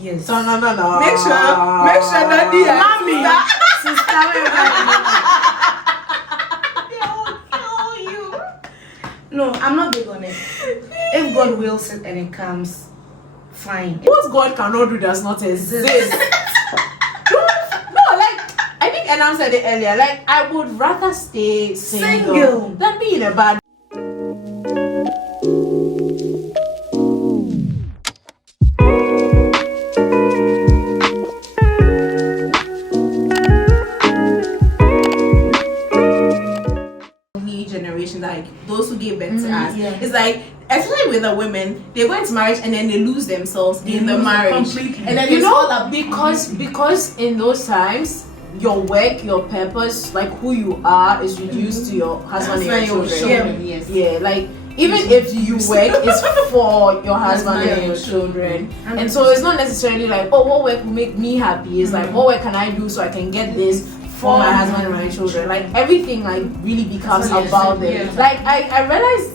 Yes. No. Make sure daddy and Mommy. sister. They will kill you. No, I'm not big on it. If God wills it and it comes, fine. What God cannot do does not exist. No, like I think Enam said it earlier. Like I would rather stay single than be in a bad. Generation, like those who gave birth to us, it's like, especially with the women, they go into marriage and then they lose themselves in the marriage completely. And then because in those times your work, your purpose, like who you are, is reduced to your husband and your children. Like even if you work, it's for your husband and your children. And so it's not necessarily like, oh, what work will make me happy. It's like, what work can I do so I can get this for my husband and my children? Like everything like really becomes about them. Like I realized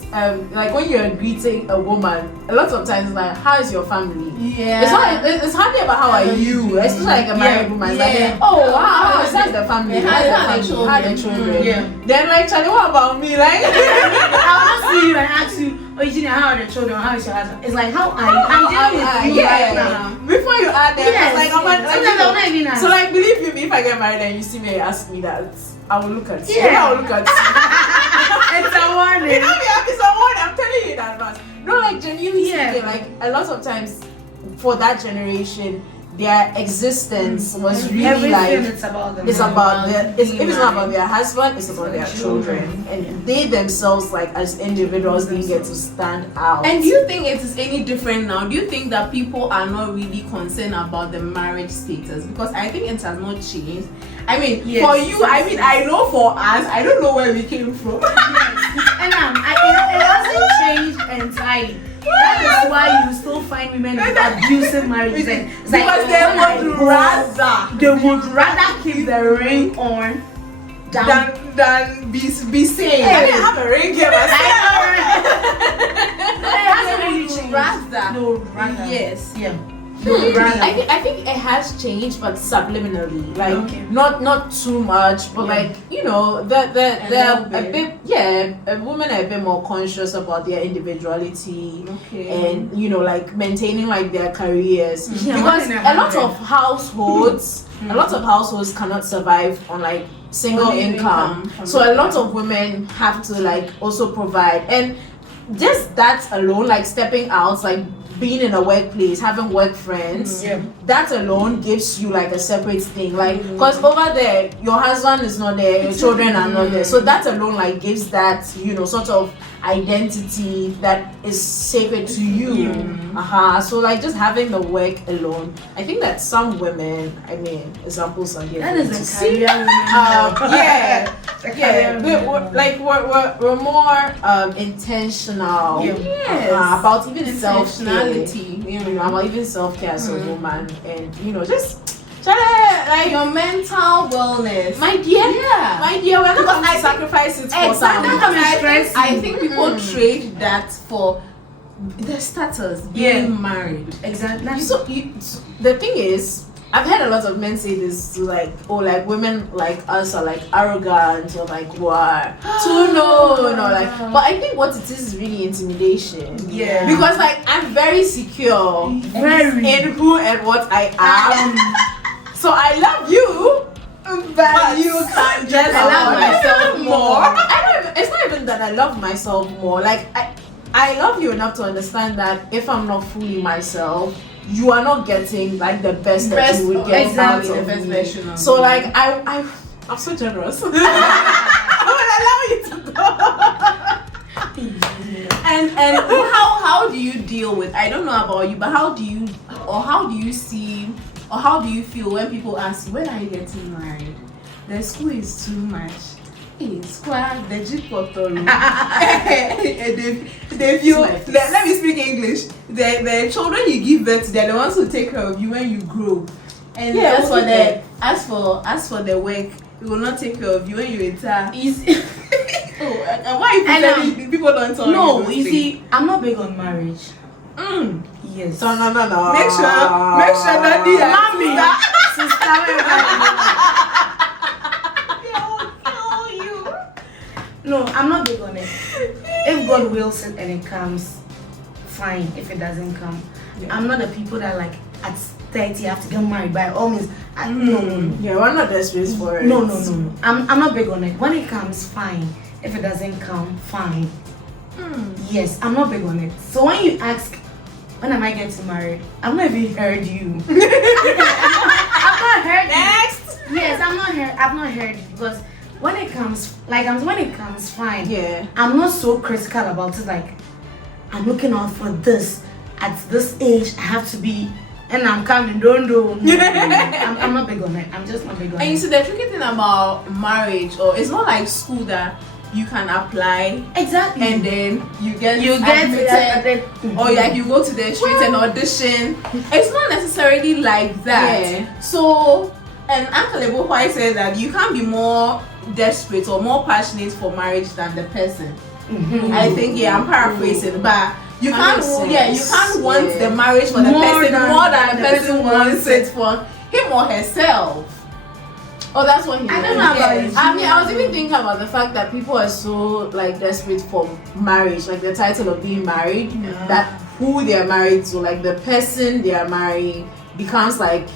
like when you're greeting a woman, a lot of times like, how is your family? It's hardly about how are you, especially like a married woman. It's like, oh wow, how's the family? How the children? Then like, Charlie, what about me? Like I'll just see you and ask you, oh Eugenia, how are the children? How is your husband? It's like, how are you right now? Before you add them, it's like, like so like, believe me, if I get married and you see me and ask me that, I will look at you. I will look at you. It's a warning. It can't be happy, it's a warning. I'm telling you in advance. No, like genuinely speaking, like a lot of times for that generation, their existence was really everything like it's about them. If it's not about their husband, it's about their children, and they themselves, like as individuals, didn't get to stand out. And do you think it is any different now? Do you think that people are not really concerned about the marriage status? Because I think it has not changed. I mean, for you, I mean, I know for us, I don't know where we came from. And it hasn't changed entirely. That is why you still find women with abusive marriages. Because they would rather keep the ring on than be sane. I didn't have a ring here, but it hasn't really changed. Rather. Yes. I think it has changed, but subliminally, like not too much, but like, you know, they're a bit, women are a bit more conscious about their individuality, and you know, like maintaining like their careers, because a lot of households cannot survive on like single income, so a lot of women have to like also provide, and just that alone, like stepping out, like being in a workplace, having work friends, that alone gives you like a separate thing, like because over there your husband is not there, your children are not there, so that alone like gives that, you know, sort of identity that is sacred to you. So like just having the work alone, I think that some women, I mean, examples are here. That is a career we're more intentional about even self-care, you know, about even self-care as a woman, and you know, just like your mental wellness, my dear, we're not going to sacrifice it for something. I think people trade that for the status, being married. Exactly. So the thing is, I've heard a lot of men say this to like, oh, like women like us are like arrogant or like what? Like, but I think what it is really intimidation. Because like I'm very secure in who and what I am. So I love you, but you can't just love myself more. It's not even that I love myself more. Like I love you enough to understand that if I'm not fully myself, you are not getting like the best that you would get out of me. So like I'm so generous. I will allow you to go. And how do you deal with, I don't know about you, but how do you see, or how do you feel when people ask you, when are you getting married? The school is too much. Square the G they feel, let me speak English. The children you give birth to, they're the ones who take care of you when you grow. And as for the work, we will not take care of you when you retire. Why you pretending people don't tell you? No, you see, I'm not big on marriage. Yes. No. Make sure that the Mommy. Sister, no, I'm not big on it. If God wills it and it comes, fine. If it doesn't come, I'm not the people that like at 30 you have to get married by all means. No. Yeah, we're not desperate for it. No. I'm not big on it. When it comes, fine. If it doesn't come, fine. Yes, I'm not big on it. So when you ask, when am I getting married? I've not even heard you. I've not heard you. Next. Yes, I've not heard you because when it comes, fine. Yeah. I'm not so critical about it. Like, I'm looking out for this. At this age, I have to be, and I'm coming. Don't do. I'm not big on it. I'm just not big on And you it. see, the tricky thing about marriage, or it's not like school that you can apply Exactly. and then you get admitted. or like you go to the street and audition. It's not necessarily like that. Yeah. So, and Uncle Ebohoi said that you can't be more desperate or more passionate for marriage than the person. I think, I'm paraphrasing, but you That can't, makes you sense. can't want Yeah. the marriage for the More person than more than the the person person wants wants it for him or herself. Oh, that's what he I don't meant. know about Yes. you. I mean, I was even thinking about the fact that people are so like desperate for marriage, like the title of being married, that who they are married to, like the person they are marrying, becomes like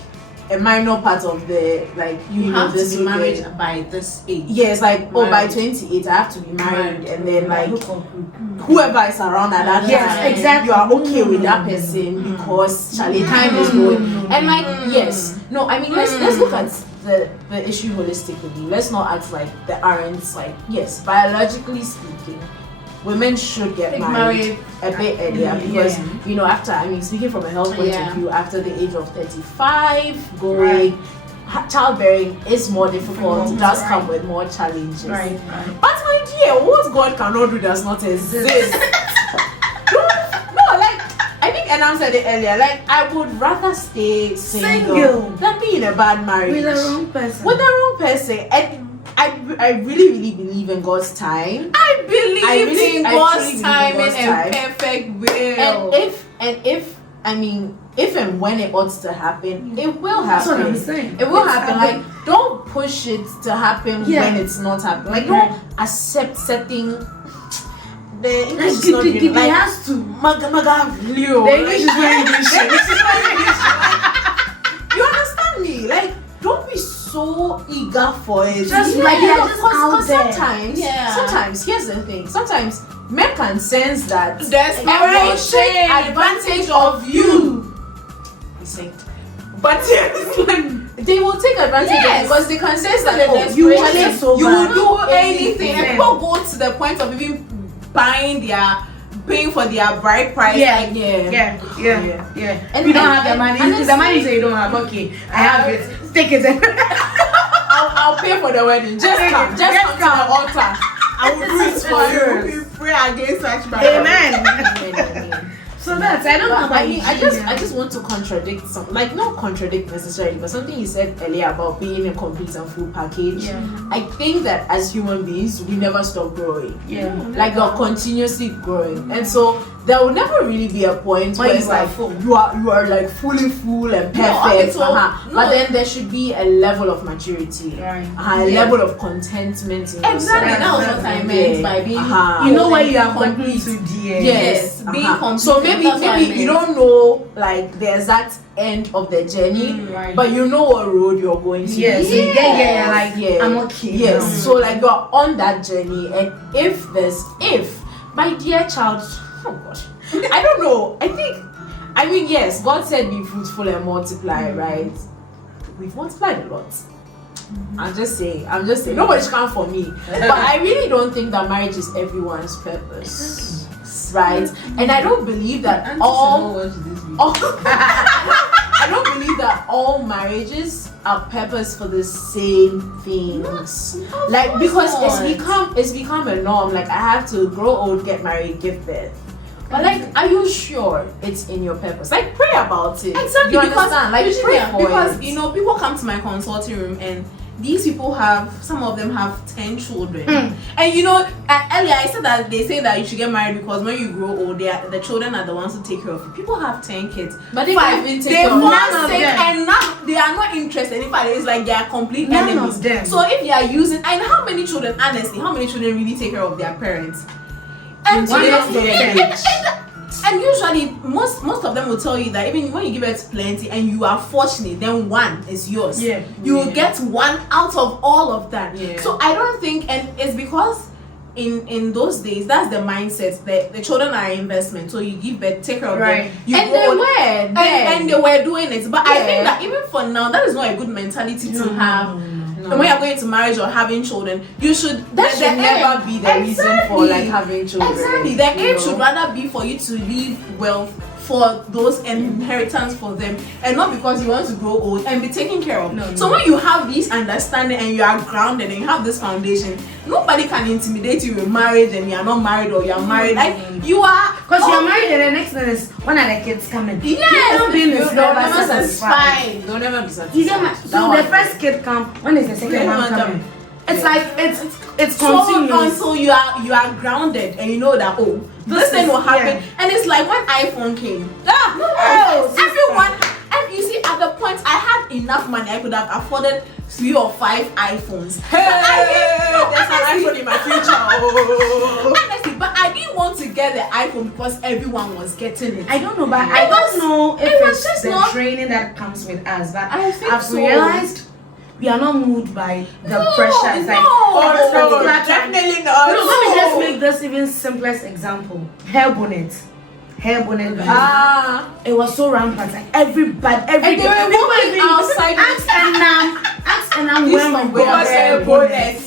a minor part of the like You know have to this be whole married thing. by this age. Yeah, it's like by Married. 28 I have to be married, Married. and then like whoever is around at that Yes, time, exactly. you are okay with that person because Charlie time is going. And like yes, no, I mean let's look at the issue holistically. Let's not act like there aren't like yes, biologically speaking, women should get married a bit earlier because you know after speaking from a health point of view, after the age of 35 going. Childbearing is more difficult. It does come with more challenges. Right. But my dear, what God cannot do does not exist. no, like I think Enam said it earlier. Like I would rather stay single than be in a bad marriage With the wrong person. With the wrong person. And I really believe in God's time. I believe I really- in I God's truly believe in timing God's and time. perfect will. And if and when it ought to happen, it will That's happen. what I'm saying. It will It's happen. happening. Like, don't push it to happen when it's not happening. Like, don't accept setting. The English is not really He like has to. Leo. The English is very English. You understand me? Like, don't be so eager for it. Just like you're just out Because there. sometimes, here's the thing. Sometimes men can sense that There's and will take desperation advantage of you. It's like, but it's like they will take advantage of you because they can sense that You you want will it so you bad. will do anything. Yeah. And people go to the point of even paying for their bride price. Yeah. Like, Yeah. And you don't and- have the and money. honestly- The money you say you don't have. Okay, I have it. Take it. I'll pay for the wedding. Just come to the altar. I will do it for you. we pray against such Amen. So that's I don't know But about I mean, you. I just want to contradict some, like not contradict necessarily, but something you said earlier about being a complete and full package. Yeah. I think that as human beings, we never stop growing. Yeah. Like you're continuously growing, and so there will never really be a point where you it's are like full. you are like fully full and perfect. No, okay, so- But then there should be a level of maturity, Right. a level of contentment. In Exactly, yourself. that was what I meant by being. You know where you are complete. complete to dear. Yes, being complete. So maybe That's what I you meant. don't know like the exact end of the journey, right. but you know what road you're going to. Yes. be. Yeah. Like Yeah. I'm okay. Yes. now. So like you're on that journey, and if my dear child, oh gosh, I don't know. I mean yes, God said be fruitful and multiply, right? We've multiplied a lot. I'm just saying. Nobody's come for me. But I really don't think that marriage is everyone's purpose. Right? And I don't believe that I don't believe that all marriages are purpose for the same things. Like because it's become a norm. Like I have to grow old, get married, give birth. But like, are you sure it's in your purpose? Like pray about it. Exactly, You because understand? Like usually pray for because it. you know people come to my consulting room and these people some of them have 10 children. And you know, earlier I said that they say that you should get married because when you grow old, the children are the ones who take care of you. People have 10 kids, but they fall sick and now they are not interested. In fact, it's like they are complete enemies. So if you are using, and how many children, honestly, how many children really take care of their parents? And and usually most of them will tell you that even when you give it plenty and you are fortunate, then one is yours. You will get one out of all of that. So I don't think, and it's because in those days that's the mindset that the children are an investment. So you give birth, take care of them. And they were doing it. But I think that even for now, that is not a good mentality to have. And when you're going to marriage or having children, you should that never be the reason for like having children. Exactly. The aim should rather be for you to leave wealth for those inheritance for them, and not because you want to grow old and be taken care of. So when you have this understanding and you are grounded and you have this foundation, nobody can intimidate you with marriage and you are not married or you are married. Like you are, because you are married and the next thing is when are the kids coming? Yes, don't be never satisfied. Don't ever be satisfied. You get so the first kid come, when is the second one coming? It's like it's continuous. So until you are grounded and you know that this thing will happen. And it's like when iPhone came. Everyone, and you see at the point I had enough money, I could have afforded 3 or 5 iPhones. There's an iPhone in my future. Honestly, but I didn't want to get the iPhone because everyone was getting it. I don't know, but I don't know if it's just the training that comes with us. But I've realized we are not moved by the pressure. It's Definitely not. Let me just make this even simplest example. Hair bonnet. It was so rampant. Like everybody. And they were walking outside. Ask and I'm wearing hair bonnet.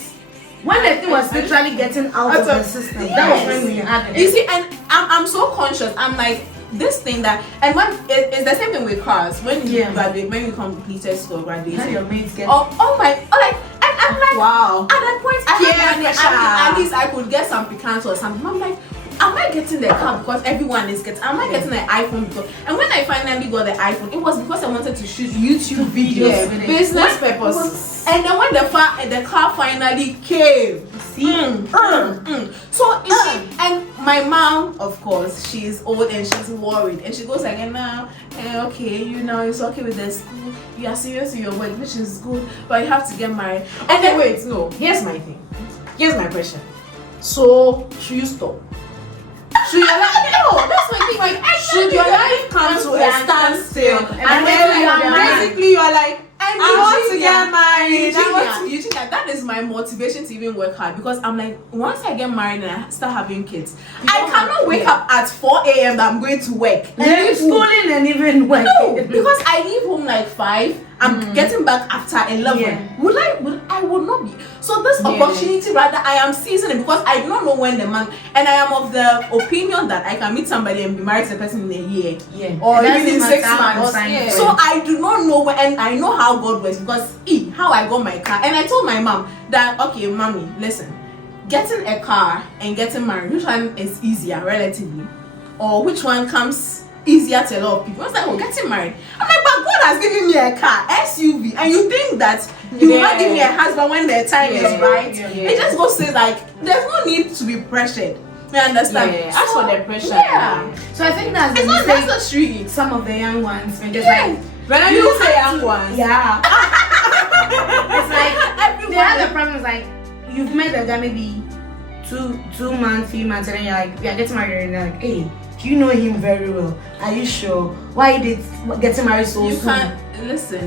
When the thing was literally getting out of the system, that was when we had it. You see, and I'm so conscious. I'm like, this thing that, and when it's the same thing with cars. When you graduate, when you completed school, graduation, your mates get I'm like, wow. At that point, at least I could get some pecans or something. I'm like, am I getting the car because everyone is getting? Am I getting the iPhone because? And when I finally got the iPhone, it was because I wanted to shoot YouTube videos, business purpose. And then when the car finally came, so you see, and my mom, of course, she's old and she's worried, and she goes like, okay, it's okay with the school, you are serious with your work, which is good, but you have to get married. And then wait, no, here's my question. So should you stop? Should your life? No, that's my thing. Like, should your life come to a standstill? And then basically you are like, I want to get married. That is my motivation to even work hard, because I'm like, once I get married and I start having kids, I cannot wake up at 4 a.m. that I'm going to work. And schooling and even work. No, because I leave home like 5. I'm getting back after 11. I would not be. So this opportunity, rather, I am seizing it, because I do not know when the man, and I am of the opinion that I can meet somebody and be married to a person in a year, or even in 6 months. So I do not know when, and I know how God works, because how I got my car, and I told my mom that, okay, mommy, listen, getting a car and getting married, which one is easier relatively, or which one comes easier to a lot of people? I was like, getting married. I'm like, but God has given me a car, SUV, and you think that He will not give me a husband when the time is right? It just goes to say, like, there's no need to be pressured. You understand? As for the pressure. So I think that's it's not necessary. Some of the young ones, when just like, when you say young ones, it's like they have the problem is like, you've met a guy maybe 2 months, 3 months, and then you're like, we are getting married, and they're like, hey, do you know him very well? Are you sure? Why did getting married so soon?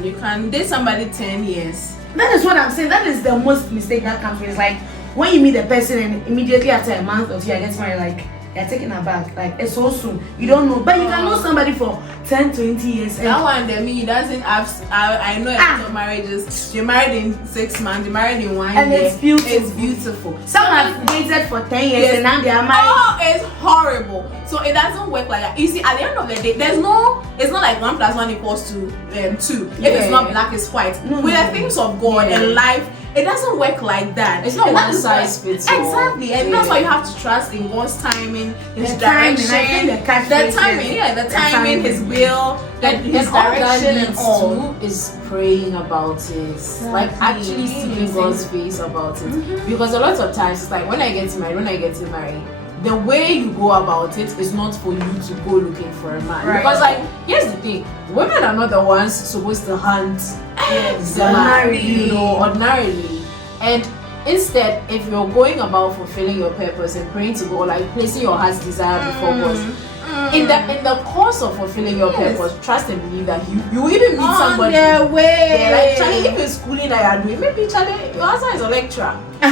You can date somebody 10 years. That is what I'm saying. That is the most mistake that comes with. It's like when you meet the person and immediately after a month or 2 you get married, like you're taken aback. Like it's so soon. You don't know, but you can know somebody for 10, 20 years. That one, he doesn't have. I know a lot of marriages. You're married in 6 months. You're married in 1 year. And it's beautiful. It's beautiful. Some have waited for 10 years and now they are married. Oh, it's horrible. So it doesn't work like that. You see, at the end of the day, it's not like 1 + 1 = 2. If it's not black, it's white. With the things of God and life, it doesn't work like that. It's not And one that is size why- fits all. Exactly, and that's why you have to trust in God's timing, His The timing, direction, I think the catchphrase the is timing, the timing, His will, And His all that direction, and leads all. to is praying about it, like actually seeking God's face about it. Because a lot of times it's like when I get married, the way you go about it is not for you to go looking for a man. Right. Because like here's the thing, women are not the ones supposed to hunt the man, Ordinarily. ordinarily. And instead, if you're going about fulfilling your purpose and praying to God, like placing your heart's desire before God, in the course of fulfilling your purpose, trust and believe that you will even meet On somebody. their way. Yeah, like Charlie, if it's schooling that you are doing, maybe Charlie, your husband is a lecturer. I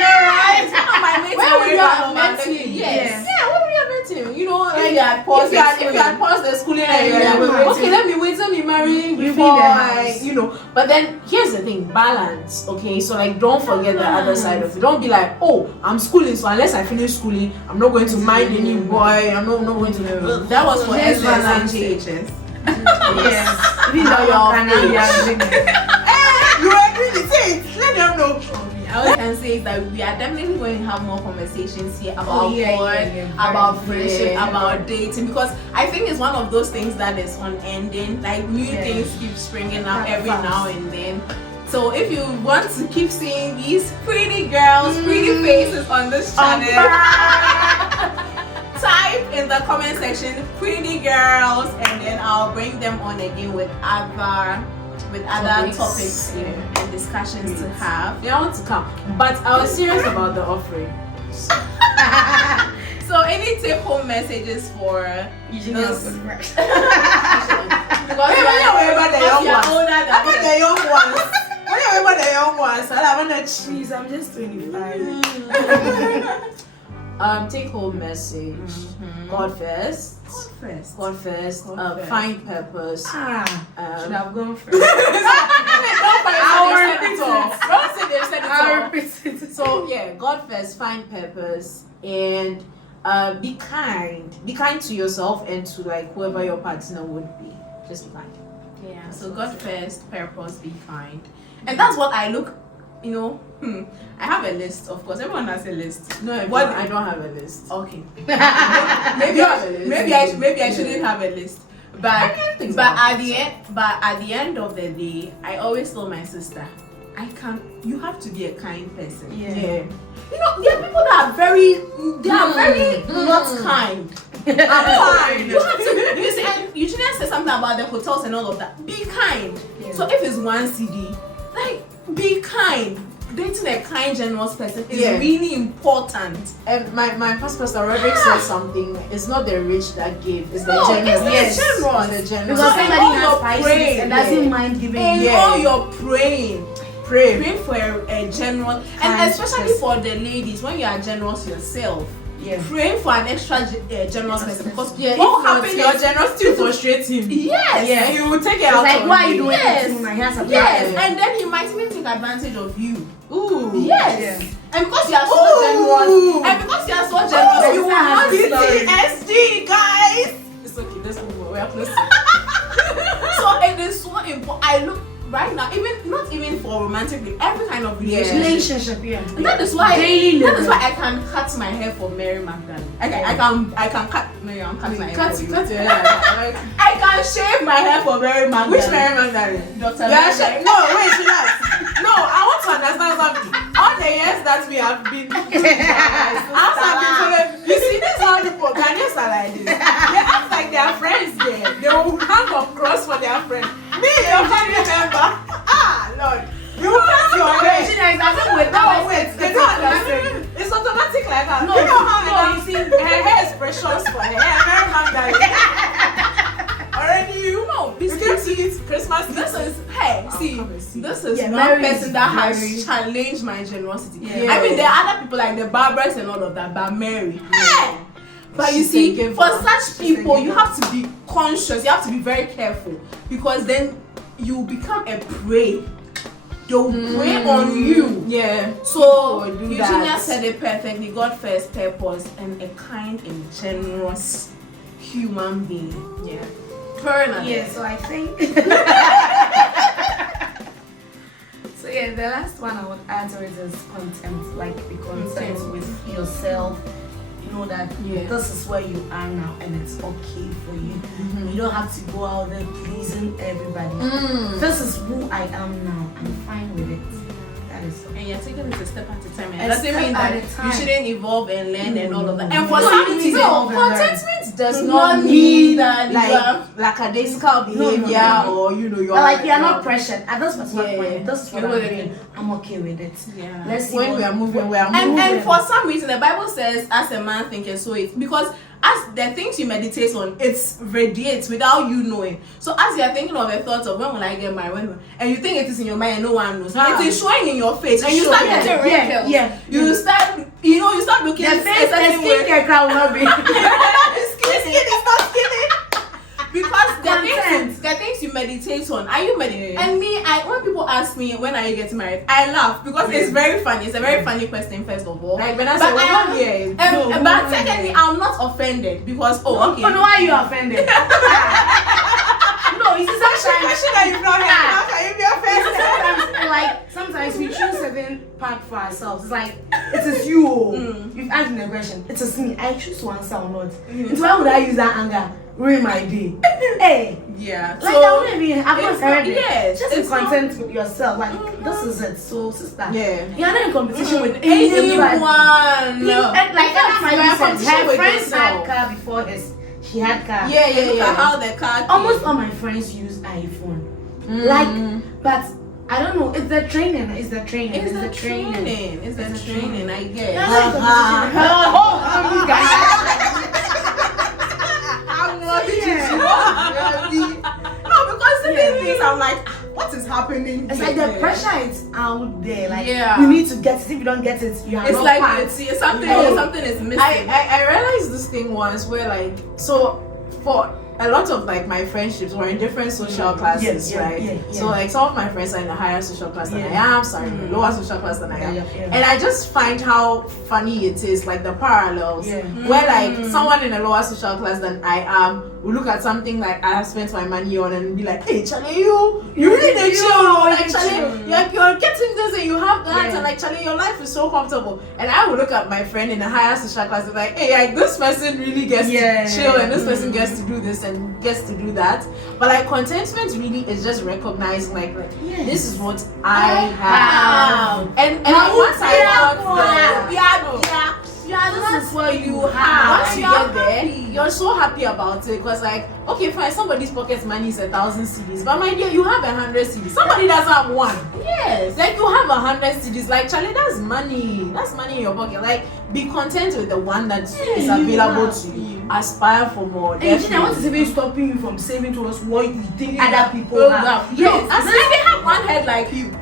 know, right? My mates Where are would you very have met romantic. him? Yes. Yeah, where would you have met him? You know, like, you had paused if you had paused the schooling and you're Yeah, like, yeah. okay, let me marry You before be the I, house. you know. But then here's the thing, balance. Okay, so like don't forget the other side of it. Don't be like, oh, I'm schooling, so unless I finish schooling, I'm not going to mind any boy. I'm not going to. That was for Yes, SS and balance. JHS. Yes. Even Now though you're you can have your You agree with it? Let them know. All I can say is that we are definitely going to have more conversations here about God, yeah, about right. friendship, Yeah. about dating, because I think it's one of those things that is unending. Like new things keep springing up every now and then. So if you want to keep seeing these pretty girls, pretty faces on this channel, type in the comment section "pretty girls" and then I'll bring them on again with other topics and discussions to have. They want to come, but I was serious about the offering. So any take-home messages for Because because Whenever the young you're ones. older I than want the young ones. Whenever the young ones, I want to cheese. please, I'm just 25. Take home message. God first. God first. God first. Find purpose. Should have gone first. Don't say they've said it I'll all. repeat it. So yeah, God first, find purpose, and be kind. Be kind to yourself and to like whoever your partner would be. Just be kind. Yeah, so God first, purpose, be kind. And that's what I look, I have a list, of course. Everyone has a list. No, What- I don't have a list. Okay. Maybe you have a list. Maybe I shouldn't have a list. But think but about at the end of the day, I always tell my sister, you have to be a kind person. Yeah. You know, there are people that are very not kind. I'm kind. You have to, you see, and Eugenia said something about the hotels and all of that. Be kind. Yeah. So if it's one CD, like be kind. Dating a kind, generous person is Yeah. really important. And my first pastor Roderick said something. It's not the rich that give, it's the No, generous. it's the generous. It's the generous. Because So in somebody all has your spices praying, and doesn't yeah. mind giving In you. all your praying, Pray. pray for a generous, and Kind especially person. for the ladies, when you are generous yourself, Yeah. pray for an extra generous person, because Yeah, what if not, happens your is generosity will frustrate him. yes, Yeah. He will take it It's out like, on why are you you. doing Yes. it to my hands? yes, Yeah. and then he might even take advantage of you. Ooh. Yes. Yeah. And because you are so Ooh. generous, and because you are so generous, Ooh. you will That's not a be story. PTSD, guys. It's okay, let's move on. We are close. So it is so important. I look right now, even not even for romantic, every kind of relationship. Relationship, yeah. And that is why Daily that living. is why I can cut my hair for Mary Magdalene. I can cut. No, I'm cutting my hair. Cut for you. your hair. I can shave my hair for Mary Magdalene. Which Mary Magdalene? Dr. Yeah, Mary. no, wait, relax. No, I want to understand something. All the years that we have been you see, this is how people Ghanaians are like this. They act like they are friends there. They will hang on cross for their friend. Me, your family member. Lord. You cut your hair. No, wait, they don't understand. It's automatic like that. No, You know how no, you see, her hair is precious for her hair. Very Magdalene. Already, you know, you can see it Christmas. This is hey, see, come and see. this is Yeah, one Mary person is that very- has challenged my generosity. Yeah. I mean, there are other people like the barbers and all of that, but Mary, hey! But you She's a see, giver. for such She's a people, you giver. have to be conscious. You have to be very careful, because then you become a prey. They will prey on you. Yeah. So People do Eugenia that. said it perfectly. God first, purpose, and a kind and generous human being. Yeah. Permanent. Yeah, so I think. So yeah, the last one I would add to it is content. Like be content with yourself. You know that this is where you are now and it's okay for you. You don't have to go out there pleasing everybody. This is who I am now. I'm fine with it. And you're taking it a step at a time. And it doesn't mean that you shouldn't evolve and learn and all of that. And for some reason, contentment does not mean that like lackadaisical behavior or you're like you're not pressured at this particular point. This is what I'm doing. I'm okay with it. Yeah. Let's see when we are moving. And for some reason, the Bible says, "As a man thinketh, so it." Because as the things you meditate on, it radiates without you knowing. So as you're thinking of a thought of when will I get married, and you think it is in your mind and no one knows, it is showing in your face, and you start getting wrinkles. You start, you start looking. The face, the skincare crowd will not be. Skin is not skinny. Because the things you meditate on, are you meditating? And me, when people ask me when are you getting married, I laugh because it's very funny. It's a very funny question, first of all. Like when I say, but secondly, I'm not offended because okay. But why are you offended? No, you see sometimes how can you be offended? Sometimes we choose certain part for ourselves. It's like it is you. You've asked me a question. It is me. I choose to answer or not. So why would I use that anger? Ruin my day. Hey. Yeah. Like I wouldn't even have not heard it. Yes. Just be content with yourself. Like this is it. So sister. Yeah. You're not in competition with anyone. Like her friends had car before she had car. Yeah. Look at how the car. Almost all my friends use iPhone. But I don't know. It's the training. It's the training. I guess. No, because certain things I'm like, what is happening? It's like the pressure is out there. Like you need to get it. If you don't get it, you are it's not like part. something is missing. I realized this thing once where for a lot of my friendships were in different social classes, right? So some of my friends are in a higher social class than I am, some in a lower social class than I am. And I just find how funny it is, like the parallels, where someone in a lower social class than I am will look at something like I have spent my money on and be like, hey Charlie, you really did chill, Charlie, you're getting this and you have that, and Charlie, your life is so comfortable. And I will look at my friend in a higher social class and like, hey, this person really gets to chill and this person gets to do this and gets to do that. But contentment really is just recognizing this is what I have. And once I got this is what you have. Once you get there, you're so happy about it because okay, fine, somebody's pocket money is 1,000 CDs, but my dear, you have 100 CDs. Somebody doesn't have one. Yes. You have 100 CDs. Charlie, that's money. That's money in your pocket. Be content with the one that is available to you. Aspire for more. And what is even stopping you from saving towards what you think other people have? Yes. As they have one head like you.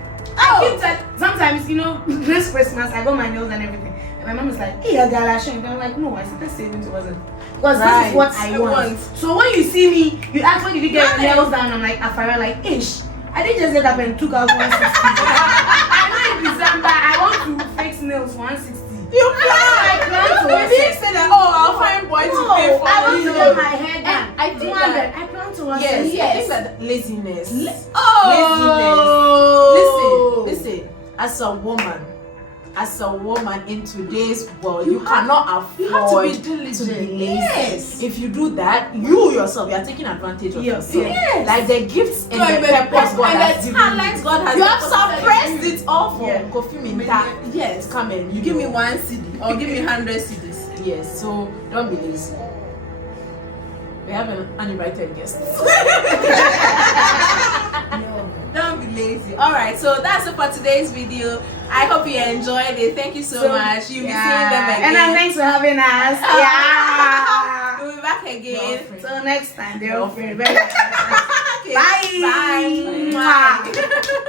Sometimes, this Christmas I got my nails and everything. And my mom is like, hey, you're galashing. I'm like, no, I started saving towards it. Because this is what I want. So when you see me, you ask, when did you get your nails done? I'm like, Afara, ish. I didn't just get up and took out 160. I know in December, I want to fix nails 160. You plan? Maybe you say that, I'll find boy to pay for I want to get my hair done. I think that I plan to watch yes, it. I think that laziness. Laziness. Listen, as a woman in today's world, you cannot afford to be lazy. Yes. If you do that, you yourself, you are taking advantage of yourself. Yes. Like the gifts and the purpose God has given you. God has you have suppressed it all for Kofi Minta. Yes, come in. You give me 1 CD or give me 100 CDs. Yes, so don't be lazy. We have an uninvited guest. No, don't be lazy. Alright, so that's it for today's video. I hope you enjoyed it. Thank you so much. You'll be seeing them again. And thanks for having us. We'll be back again. Till next time. They're all free. Okay. Bye. Bye.